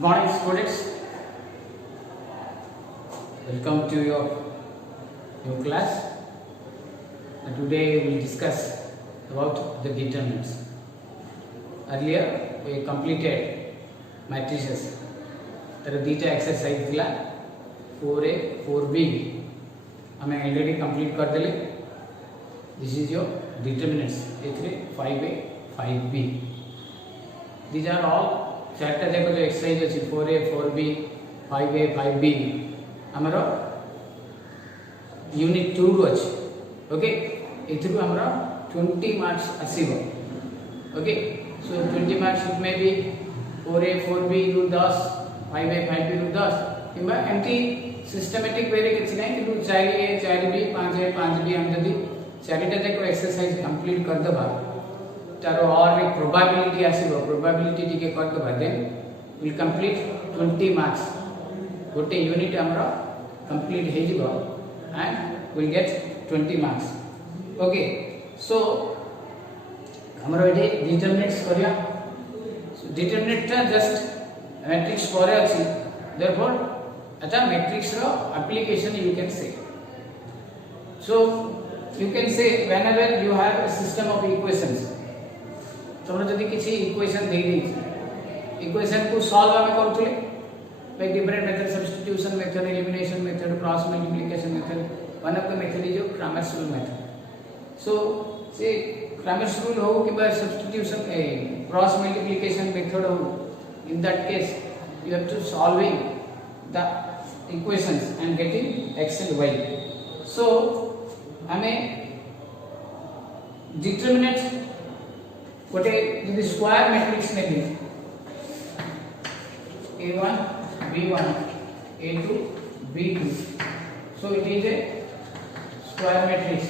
Good morning, students. Welcome to your new class. And today we will discuss about the determinants. Earlier we completed matrices. तर दीटा exercise थिला 4a 4b हमें already complete कर देले. This is your determinants. एथरे 5a 5b. These are all चार्टा जाक जो exercise अछि 4a 4b 5a 5b हमरो यूनिट 2 रो अछि. ओके एथरु हमरो 20 मार्क्स आसीबो. Okay so 20 marks it may be 4a 4b रु 10 5a 5b रु 10 किबा एमटी सिस्टमैटिक वे रे किछ नै किंतु 4a 4b 5a 5b हम जदी चारिटा जाक एक्सरसाइज कंप्लीट कर दबा तारो और एक प्रोबेबिलिटी आसीबो. प्रोबेबिलिटी टिके कर दबा देन विल कंप्लीट 20 मार्क्स. गोटे यूनिट हमरो कंप्लीट हे जिवो and will get 20 marks. Okay so हमरो एठी डिटरमिनेंट्स करिया. डिटरमिनेंट ता जस्ट मैट्रिक्स फॉर अछि. देयरफॉर एटा मैट्रिक्स रो application you can say. So you can say whenever you have a system of equations तमरा जदी किछि इक्वेशन दे दै इक्वेशन को सॉल्व हम करथले by different method substitution method elimination method cross multiplication method one of the method is Cramer's rule method. So से Cramer's rule हो कि by substitution cross multiplication method हो in that case you have to solving the equations and getting x and y. So हमें determinant गोटे यदि square matrix ने दी a1 b1 a2 b2 so it is a square matrix.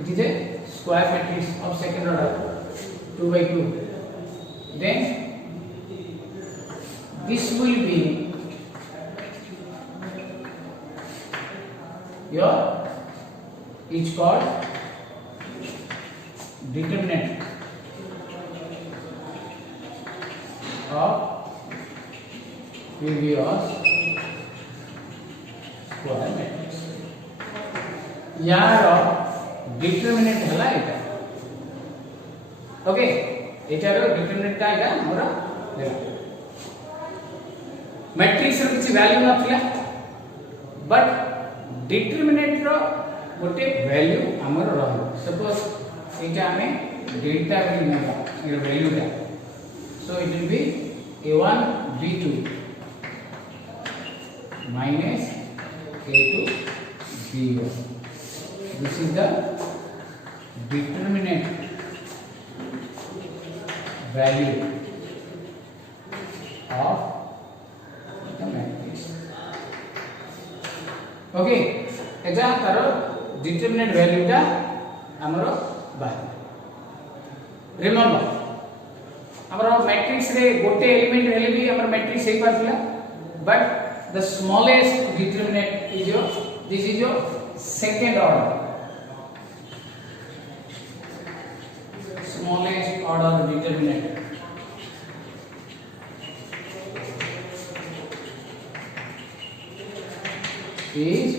It is a square matrix of second order 2 by 2. Then this will be your is called determinant of previous square matrix. यार determinant हला एटा. Okay एटा रो determinant ता एटा हमरा देला. Matrix रो किछि value नथिला but determinant रो गोटे value हमर रहल. Suppose एटा हमें डेल्टा वैल्यू नबा ए वैल्यू ता so it will be a1 b2 minus a2 b1. This is the determinant value of the matrix. Okay एजा तारो डिटरमिनेंट वैल्यू ता हमरो बाहर. रिमेंबर हमरो मैट्रिक्स रे गोटे एलिमेंट हेले भी हमर मैट्रिक्स हे पाथला but the smallest determinant is your this is your second order. Smallest order determinant is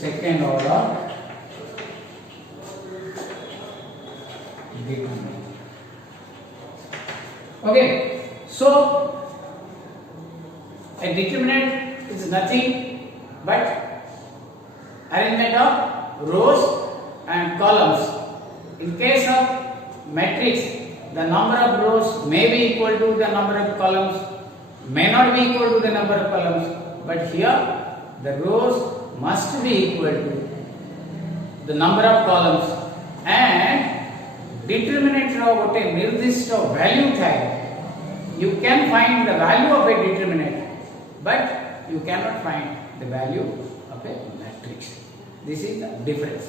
second order determinant. Okay, so a determinant is nothing but arrangement of rows and columns. In case of matrix, the number of rows may be equal to the number of columns, may not be equal to the number of columns, but here the rows must be equal to the number of columns and determinant ro gote nirdishta value thai. You can find the value of a determinant but you cannot find the value of a matrix. This is the difference.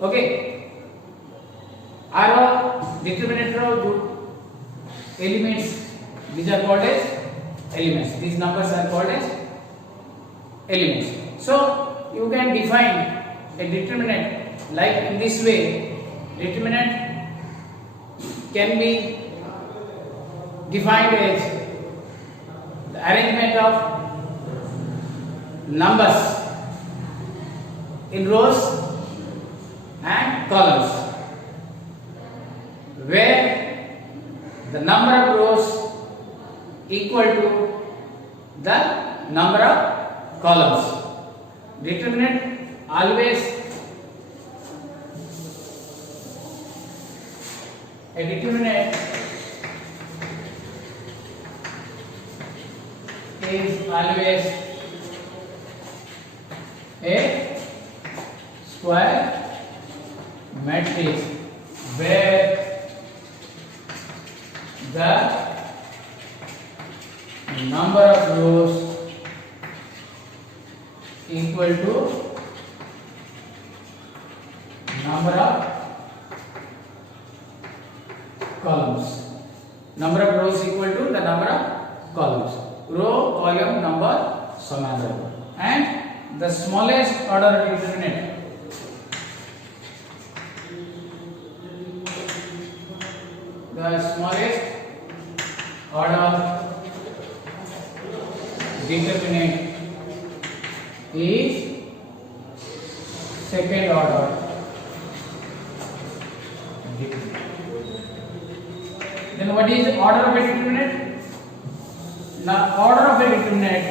Okay, our determinant ro elements, these are called as elements. These numbers are called as elements. So you can define a determinant like in this way. Determinant can be defined as the arrangement of numbers in rows and columns, where the number of rows equal to the number of columns. Determinant always a determinant is always a square matrix where the number of rows equal to number of columns. Number of rows equal to the number of columns. Row column number समान रहेगा. And the smallest order determinant is second order determinant. Then what is order of a determinant? The order of a determinant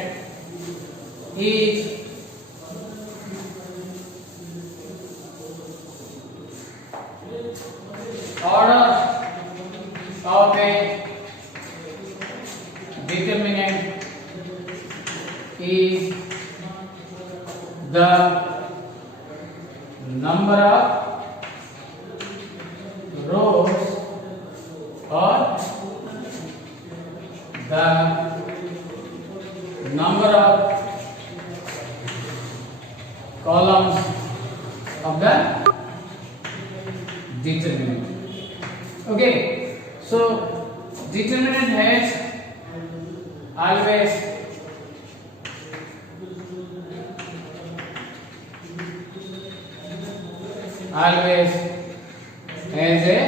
is order of a determinant is the number of rows or the number of columns of the determinant. Okay, so determinant has always has a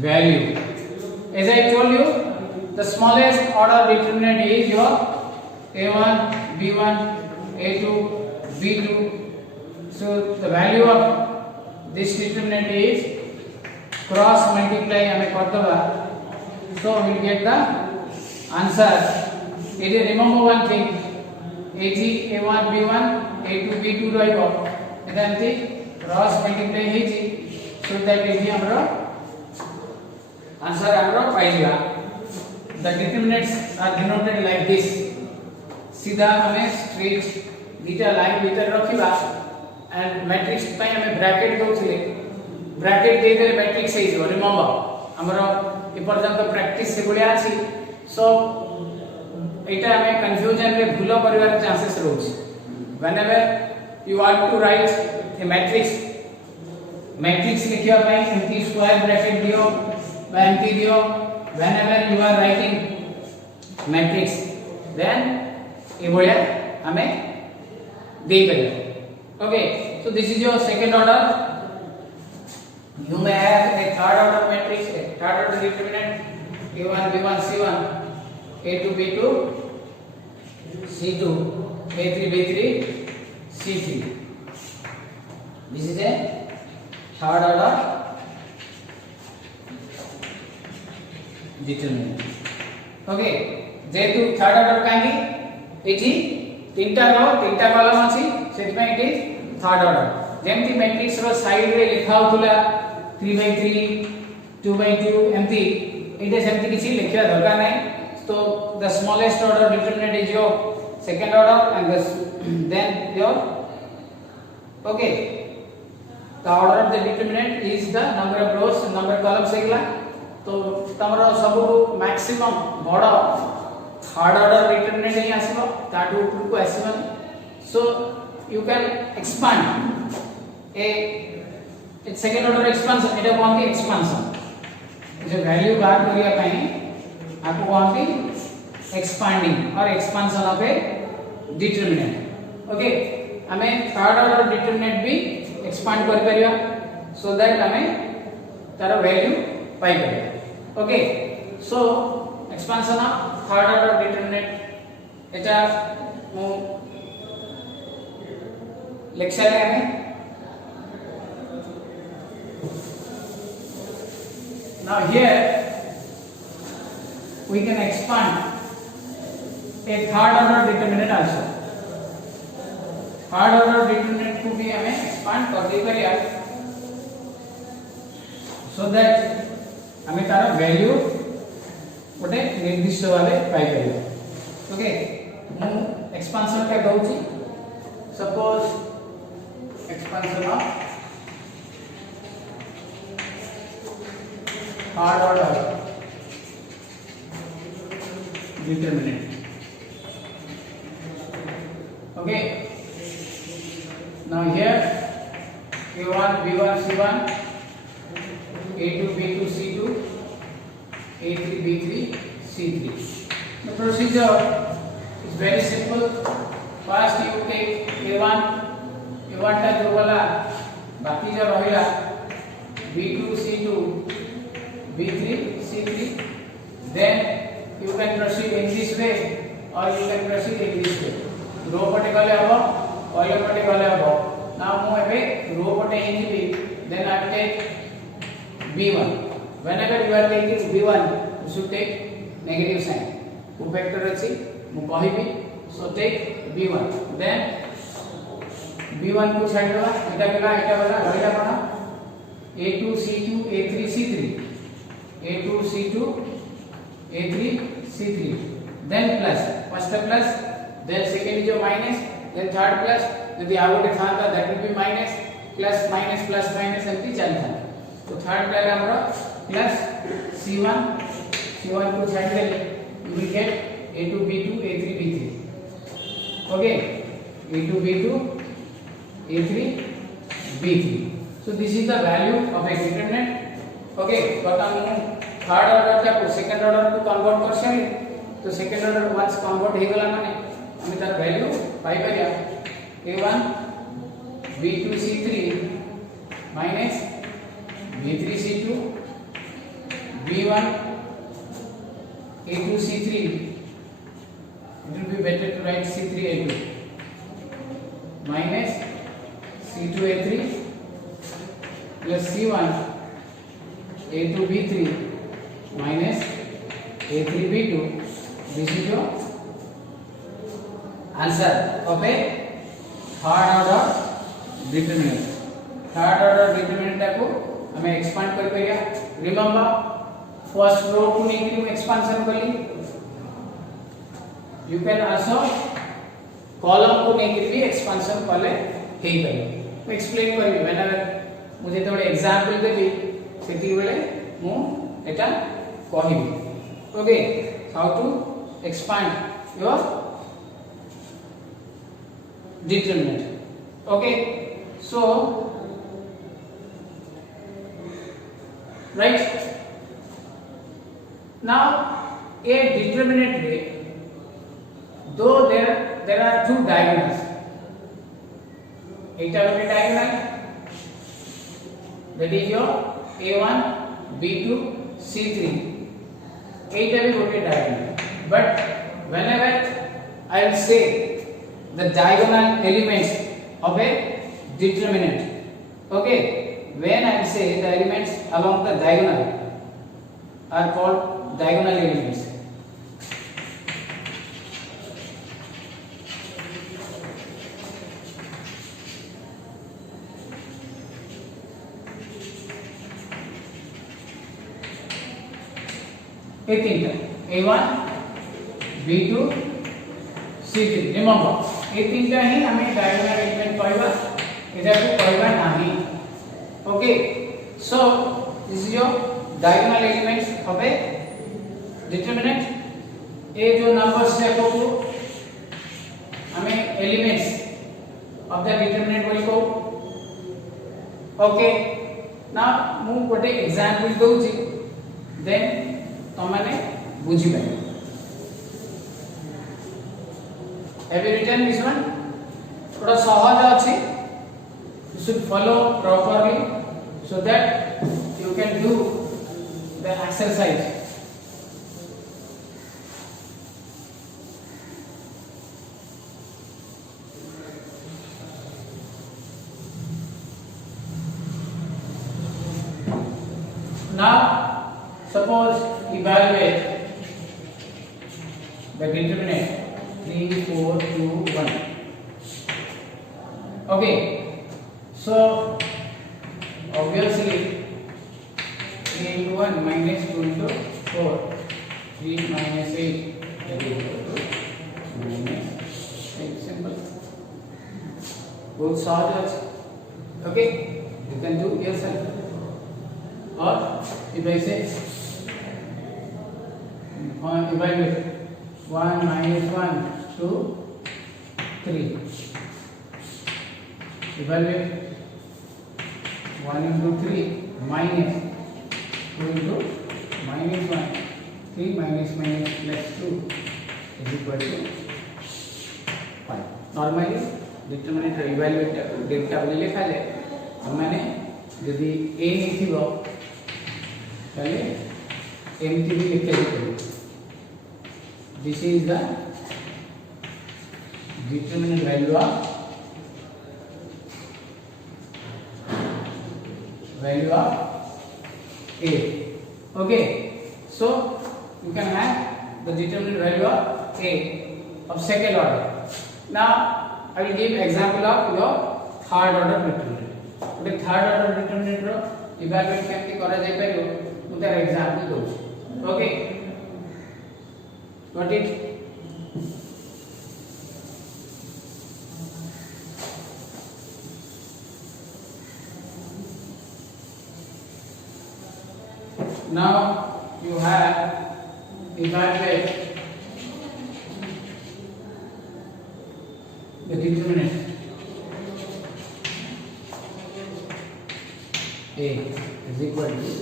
value. As I told you, the smallest order determinant is your a1, b1, a2, b2. So the value of this determinant is cross multiply hame kardaba, so we will get the answer. It is remember one thing, a1, b1, a2, b2 rahibo, edanti cross multiply heji, so that it is amro answer amro pailiba. The determinants are denoted like this. सीधा हमें straight beta line भीतर रखिबा and matrix पय हमें bracket दोथिले, bracket दे देले matrix हे जो remember हमरो ए पर्यंत practice से गुलिया अछि. सो एटा हमें कंफ्यूजन रे भूल परिवार चांसेस रहउछि. Whenever you want to write a matrix लिखिया पय एम्प्टी स्क्वायर ब्रैकेट दियो बा एम्प्टी दियो. whenever you are writing matrix then ये बोलिया हमें दे करें. Okay, so this is your second order. You may have a third order matrix, a third order determinant a1, b1, c1, a2, b2, c2, a3, b3, c3. This is a third order determinant. Okay, जेतु third order कांगी एठी तीनटा row तीनटा column अछि सेति में it is third order. जेमति matrix रो साइड रे लिखा होतुला 3/3 2/2 एमती एटे सेमति किछि लिखिया दरकार नै. तो the smallest order determinant is your second order and then your okay the order of the determinant is the number of rows number of columns हेगला. तो तमरो सब मैक्सिमम बड़ थर्ड ऑर्डर डिटरमिनेंट ही आसीबो ताटू ऊपर को आसीबो. So you can expand a second order expansion एटा कोनती एक्सपांशन जो वैल्यू बाहर करिया पई आपको कोनती एक्सपांडिंग और expansion of a determinant. Okay, हमें थर्ड ऑर्डर डिटरमिनेंट भी एक्सपांड कर परिया सो दैट हमें तार वैल्यू पाई परिया. Okay, so expansion of third order determinant eta mu lecture le ame now here we can expand a third order determinant also third order determinant को भी हमें expand कर दे करिया so that हमें तारा value गोटे निर्दिष्ट भावे पाई परिया ओके मु एक्सपांशन का कहउची suppose expansion of third order determinant okay now here a1 b1 c1 a2 b2 c2 a3 b3 c3 the procedure is very simple first you take a1 टा जो वाला बाकी जो रहिला b2 c2 b3 c3 then you can proceed in this way or you can proceed in this way रो पटे गले हबो column पटे गले हबो now मु एबे रो पटे हिजिबी then I take b1 whenever you are taking b1 you should take negative sign को वेक्टर अछि मु कहिबी so take b1 then b1 को छाड़ देबा एटा वाला रहला कोन a2 c2 a3 c3 a2 c2 a3 c3 then plus first plus then second is your minus then third plus यदि out था that will be minus plus minus plus minus एमती चलता तो थर्ड पहले हमरा plus c1 को छाड़ देले you will get a2 b2 a3 b3 okay a2 b2 a3 b3 so this is the value of a determinant okay but हम third order का सेकंड ऑर्डर को कन्वर्ट कर सके तो सेकंड ऑर्डर वंस कन्वर्ट हो गला माने हम तार वैल्यू पाई परिया a1 b2 c3 minus b3 c2 b1 a2 c3 it will be better to write c3 a2 minus c2 a3 plus c1 a2 b3 minus a3 b2 this is your answer of a third order determinant third order determinant को हमें expand कर परिया remember first row को negative expansion करली you can also column को negative expansion कले हेई परिया मैं एक्सप्लेन करबी व्हेनेवर मुझे तोडे एग्जांपल देबी सेती बेले मु एटा कहिबी okay how to expand your determinant okay so right now a determinant ray though there are two diagonals eta one diagonal that is your a1 b2 c3 eta bhi one diagonal but whenever I will say the diagonal elements of a determinant okay when I say the elements along the diagonal are called diagonal elements a1 b2 c3 remember ये तीनटा ही हमें diagonal element कहबा एटा को कहबा नाही okay so this is your diagonal elements of a determinant A जो numbers है को हमें एलिमेंट्स ऑफ द डिटरमिनेंट बोल को ओके ना मु गोटे एग्जांपल दोची देन तमने बुझी पाए Have you written this one? थोड़ा सहज अछि. You should follow properly so that you can do the exercise. Now suppose evaluate the determinant 3, 4, 2, 1. Okay, so obviously 3 into 1 minus 2 into 4, 3 minus 8 that is equal to minus 8. Simple. Both solved. Okay, you can do yourself. Or if I say evaluate 1 minus 1 2 3, evaluate 1 into 3 minus 2 into minus 1, 3 minus minus plus 2 is equal to 5. Normally determinant evaluate delta बोली लिखा जाए हमने यदि a नहीं थी वो पहले MT भी लिखे जाते this is the determinant value of a. Okay, so you can have the determinant value of a of second order. Now I will give example of your third order determinant. The third order determinant ro evaluate केमती करा जाय परियो उतार example दो. Okay, got it? Now you have evaluate the determinant a is equal to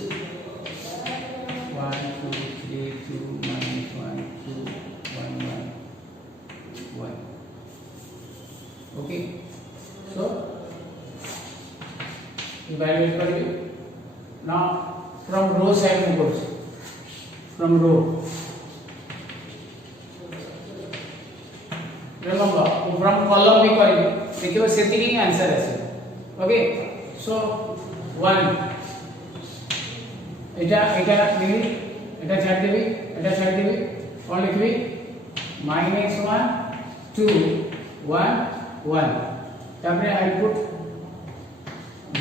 1 2 3 2 minus 1 2 1 1 1. Okay, so evaluate करिए. Now from row side में goes from row. Remember from column भी करिए देखिए सेति की आंसर है. Okay, so 1 এটা লিখি এটা ছাড় দিবি কোন লিখবি -1 2 1 1 তারপরে I put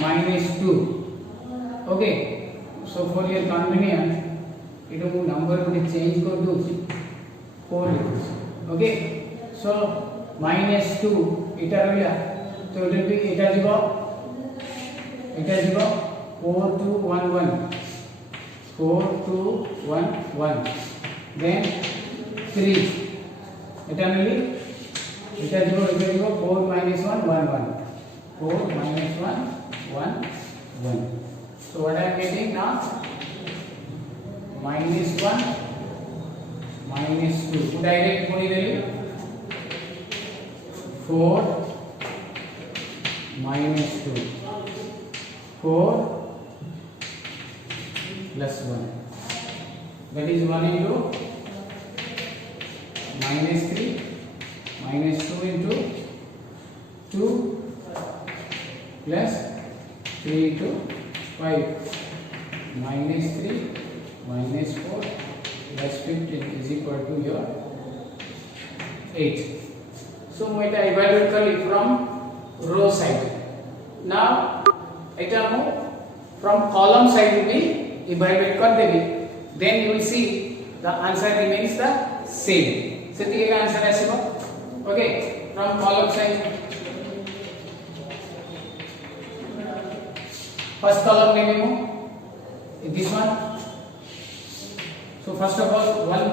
-2. Okay, so for your convenience it will number will change कर दो 4 लिखो. ओके, so -2 এটা রইলা তো এটা भी এটা দিব 4 2 1 1 4 2 1 1 then 3 এটা নিলি এটা দিব 4 minus 1 1 1 4 minus 1 1 1. So what I am getting now -1 -2 direct put Delhi 4 -2 4 plus 1 that is 1 into -3 -2 into 2 plus 3 into 5 -3 -4 plus 15 is equal to your 8. So मैं इटा evaluate करी from row side. Now इटा मु from column side भी evaluate कर देबी. Then you will see the answer remains the same. सेति के answer आसीबो. Okay, from column side first column name mo this one. So first of all 1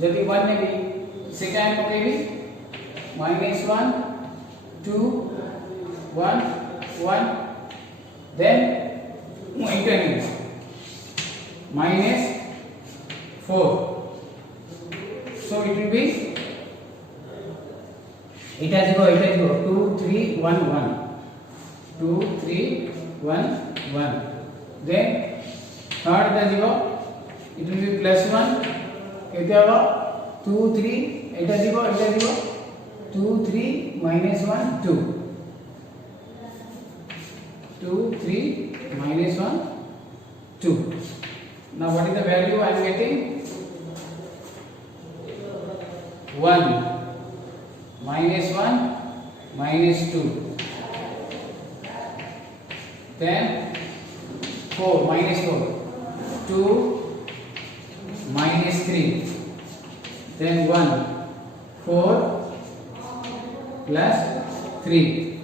जदि 1 ने भी second पकेबी -1 2 1 1 then -4 so it will be এটা দিব 2 3 1 1 2 3 1 1 then third এটা দিব it will be +1 এটা হবে 2 3 এটা দিব 2 3 -1 2 2 3 minus 1 2. Now what is the value I am getting? 1 minus 1 minus 2, then 4 minus 4, 2 minus 3, then 1 4 plus 3,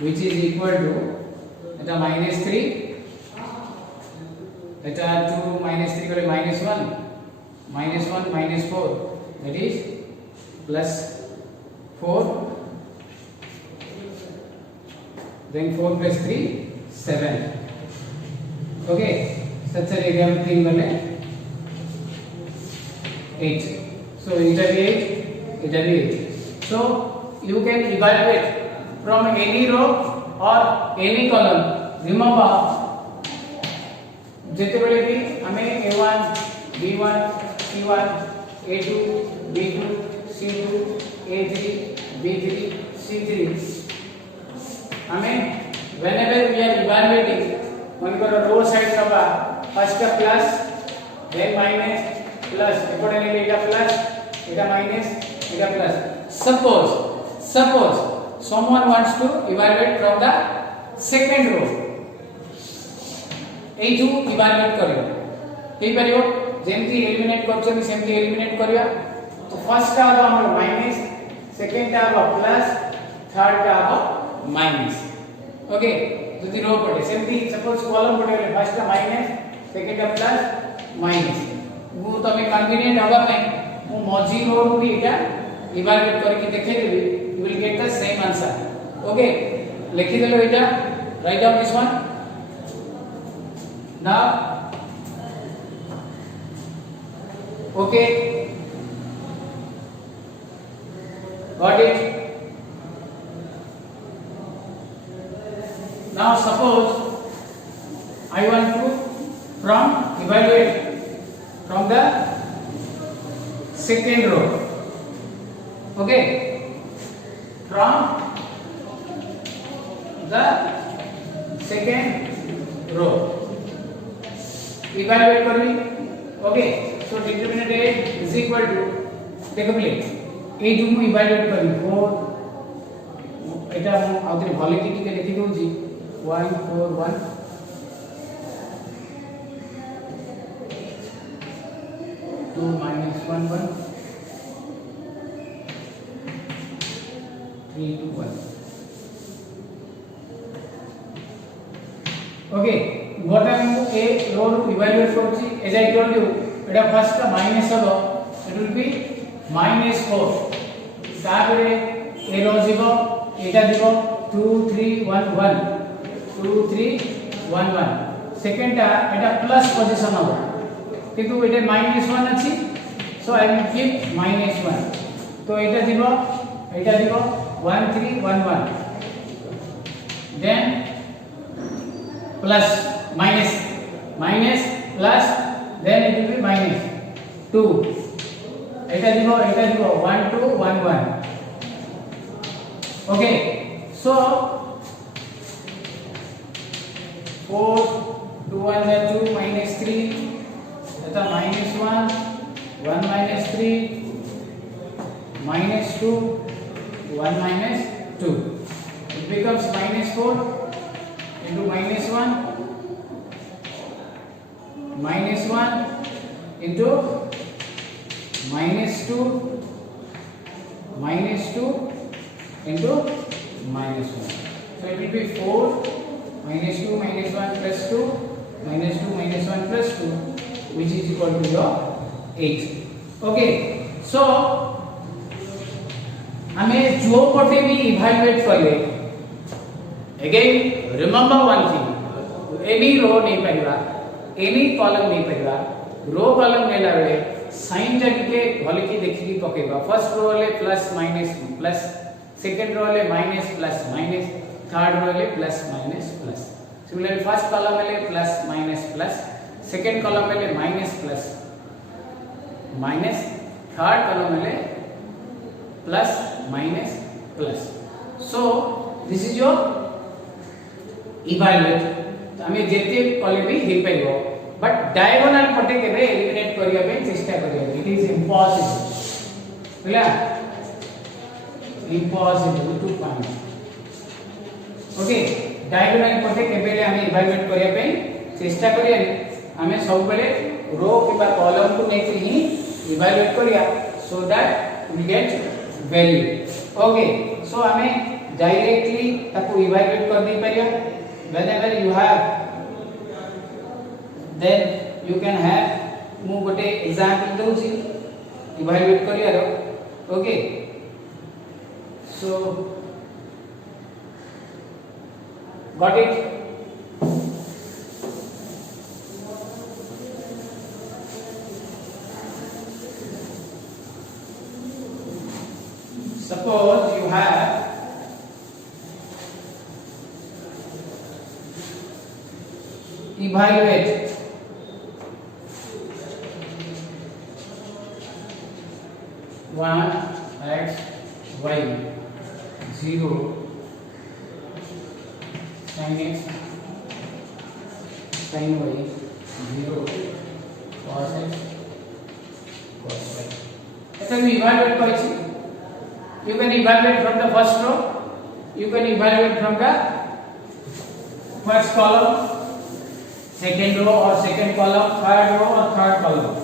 which is equal to eta minus 3, eta 2 minus 3 kole minus 1 minus 4, that is plus 4, then 4 plus 3 7. Okay, such a thing kole 8. So it will be 8. So you can evaluate from any row or any column. Remember, jete bele bhi hame A1 B1 C1 A2 B2 C2 A3 B3 C3, hame whenever we are evaluating one ko row side naba, first plus then minus plus epote nele eta plus eta minus eta plus. Suppose someone wants to evaluate from the second row, ei ju evaluate kariyo hei pariyo jemti eliminate करछन सेमती eliminate करिया. तो first टा अब हमर minus, second टा अब plus, third टा अब माइनस. ओके, जदि रो पटे सेमती सपोज कॉलम पटे फर्स्ट टा माइनस, सेकंड टा प्लस माइनस. मु तमे कन्वीनियंट होबा पे मु मझी रो भी एटा इवैल्यूएट करके देखे देबी. You will get the same answer. Okay, लिखि देलो एटा, write down this one. Now okay, got it. Now suppose I want to evaluate from the second row. Okay, from the second row evaluate करनी. Okay, so determinant A is equal to, देखो play ए जो मु evaluate करनी 4 एटा मु आउथरे भलिटी टिके लिखि doji 1 4 1 2 minus 1 1 3 2 1. Okay, what I am a row to evaluate करछि, as I told you Etah first minus हबो, it will be minus 4. तापरे ए रो जीवो एटा दिबो 2 3 1 1 2 3 1 1. सेकंड टा एटा प्लस पोजीशन हबो किंतु एटा माइनस 1 अछि, सो आई विल कीप माइनस 1. तो एटा दिबो 1 3 1 1, then plus minus plus, then it will be minus 2. Eta dibo 1 2 1 1. Okay, so 4 2 1 2 minus 3, eta minus 1 1 minus 3 minus 2 1 minus 2. It becomes minus 4 into minus 1 into minus 2 into minus 1. So it will be 4 minus 2 minus 1 plus 2 minus 2 minus 1 plus 2, which is equal to your 8. Okay, so हमें जो पटे भी evaluate कले, again remember one thing, any row नहीं पाइबा, any column नहीं पाइबा. Row column नेला बेले साइन टा टिके भलकी देखि पकेबा. फर्स्ट रो ले plus minus plus, second row ले minus plus minus, third row ले plus minus plus. Similarly first column ले plus minus plus, second column ले minus plus minus, third column ले plus minus plus. So this is your evaluate तो हमें जेते कले भी हे पाइबो बट डायगोनल पटे केबे एलिमिनेट करिया पे चेष्टा करिया इट इज इम्पॉसिबल होला impossible to find okay diagonal पटे केबे हमें इवैल्यूएट करिया पे चेष्टा करिया हमें सब बेले रो किबा कॉलम को नेकी ही इवैल्यूएट करिया so that we get value okay so हमें डायरेक्टली ताको इवैल्यूएट कर दी परिया whenever you have then you can have मु गोटे एग्जांपल दोची इवैल्यूएट करियारो okay so got it suppose you have evaluate one x y 0 sin x sin y 0 cos x cos y এটা আমি ইভালুয়েট করেছি you can evaluate from the first row you can evaluate from the first column second row or second column third row or third column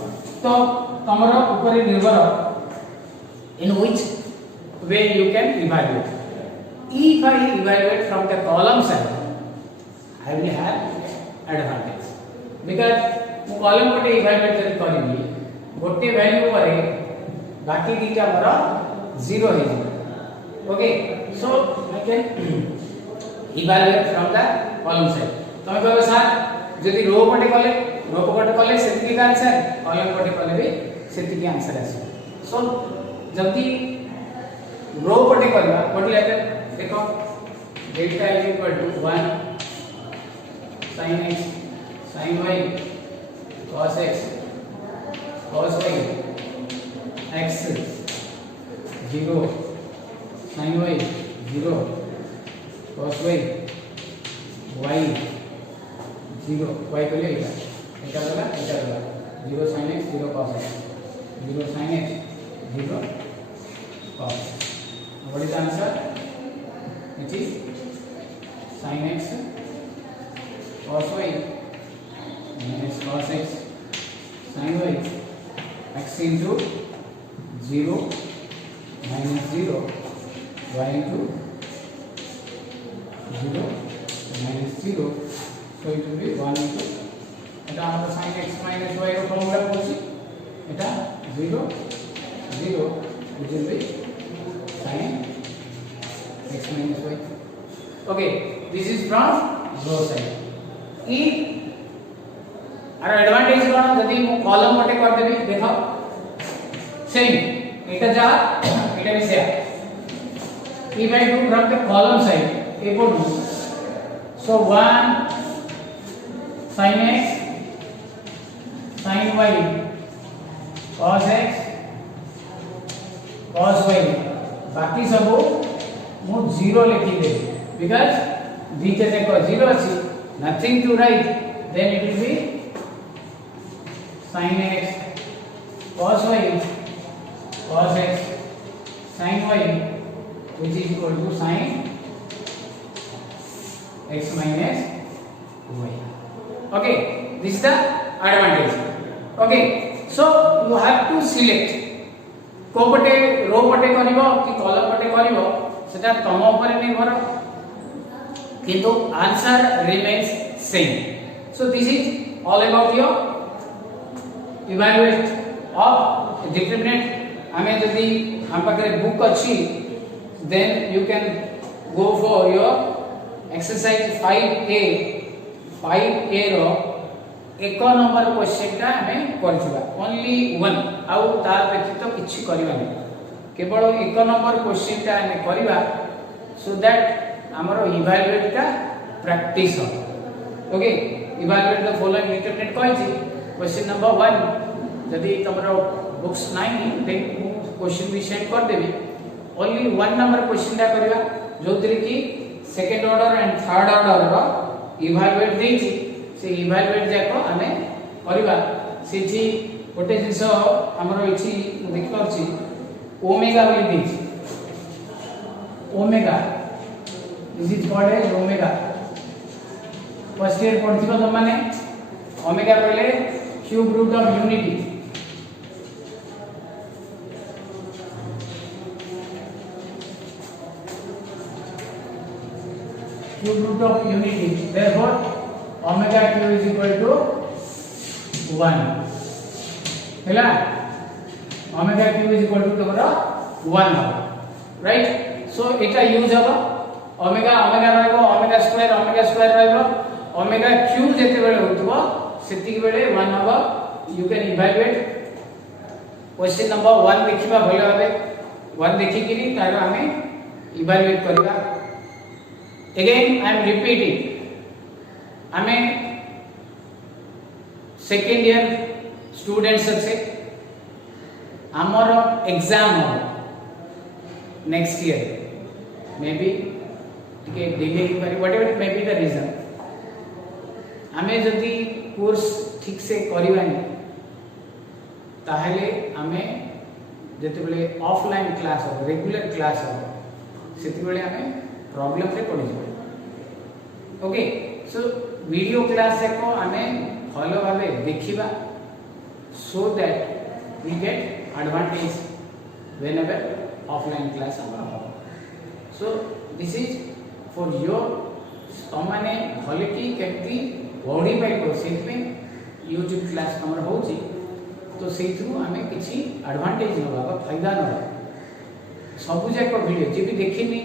तो तमरो ऊपर निर्भर in which way you can evaluate if I evaluate from the column side I will have advantage because मु column कोटे evaluate करिबी गोटे value परे बाकी दीटा मोर 0 है okay so I can evaluate from the column side तमे कहबे सर जदि रो पटे कले सेति का आंसर कॉलम पटे कले भी सेति की आंसर आसे सो जदि रो पटे करबा व्हाट विल हैपन देखो delta is equal to 1 sin x sin y cos x cos y x 0 sin y 0 cos y y 0 y को ले এটা लगा 0 sin x 0 cos x 0 sin x 0 cos what is the answer which is sin x cos y minus cos x sin y x into 0 minus 0 y into 0 minus 0 so it will be 1 into eta amara sin x minus y ro formula porchi eta 0 0 which will be sin x minus y okay this is from row side if our advantage कोन जदी मु column पटे कर देबी देखो same एटा जा एटा भी same if I do from the column side equal to so 1 sin x sin y cos x cos y बाकी सब मु 0 लिखि दे because बीच में को 0 अछि nothing to write then it will be sin x cos y cos x sin y which is equal to sin x minus y okay this is the advantage okay so you have to select को पटे रो पटे करिवो कि column पटे करिवो सेटा तम ऊपर निर्भर किंतु answer remains same so this is all about your evaluate of determinate हमें यदि हम पाखरे बुक अछि then you can go for your exercise 5a रो एक नंबर क्वेश्चन का हमें करथिबा ओनली वन आउ तार व्यतीत किछि करबा नै केवल एक नंबर क्वेश्चन का हमें करबा सो दैट हमरो इवैल्यूएट का प्रैक्टिस हो okay evaluate the following determinant कहछि क्वेश्चन नंबर 1 यदि तमरो बुक्स नाही देन क्वेश्चन भी सेंड कर देबी ओनली वन नंबर क्वेश्चन का करबा जोतरी की second order and third order रो इभालुएट देछि से इभालुएट जाको आमे करबा सेठी गोटे जिंस हमरो इछि देखि परछि ओमेगा बोली देछि omega this is called as omega first year पढ़थिबो तो माने ओमेगा बोले cube root of unity cube root of unity, therefore omega q is equal to 1 हैला omega q is equal to तोरा 1 हो राइट सो एटा use हो omega omega रहबो omega square रहबो ओमेगा q जते बेले होतबो सेति बेले 1 हो you can evaluate question number 1 देखिबा भलो भाबे 1 देखि किनी तारो हमें इवैल्यूएट करबा again I am repeating हमें सेकेंड ईयर स्टूडेंट्स से आमर एग्जाम हो नेक्स्ट ईयर मे बी टिके डिले ही पारे whatever maybe the reason हमें जदी कोर्स ठीक से करबानी ताहले हमें जते बेले ऑफलाइन क्लास हो रेगुलर क्लास हो सेति बेले हमें प्रॉब्लम रे पड़ी जाय ओके सो वीडियो क्लास को हमें भलो भाबे देखिबा so that we get advantage whenever offline class हमर हो so this is for your तो माने भले की केमती बॉडी पाइबो सेत में यूट्यूब क्लास हमर होची तो सेथु हमें किछि एडवांटेज नबा फायदा नबा सब जाक वीडियो जे भी देखिनी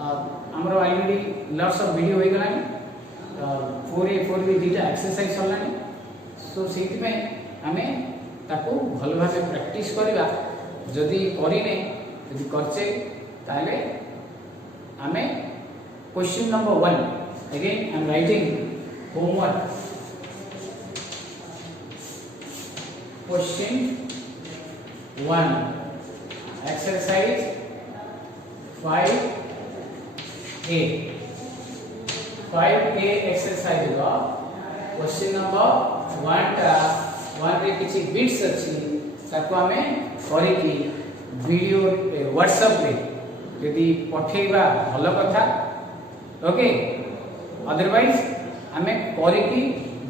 हमरो ऑलरेडी लॉट्स ऑफ वीडियो होई गलानी 4A 4B दीटा एक्सरसाइज होलानी सो सेति में हमें ताको भल भाबे प्रैक्टिस करबा जदी करिने जदी करचे ताले हमें question number 1 again I am writing homework question 1 exercise 5A exercise रो क्वेश्चन नंबर 1 टा 1 रे किछि बिट्स अछि ताको हमें करि कि वीडियो व्हाट्सएप रे यदि पठेबा भलो कथा ओके अदरवाइज हमें करि कि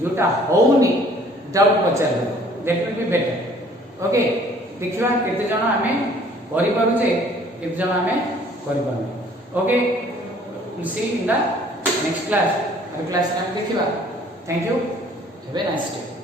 जोटा होउनी डाउट पचार that will be better okay देखिबा केते जण हमें करि पारु जे केते जण हमें करि पारु okay we'll see in the next class. Our class time देखिबा. Thank you. Have a nice day.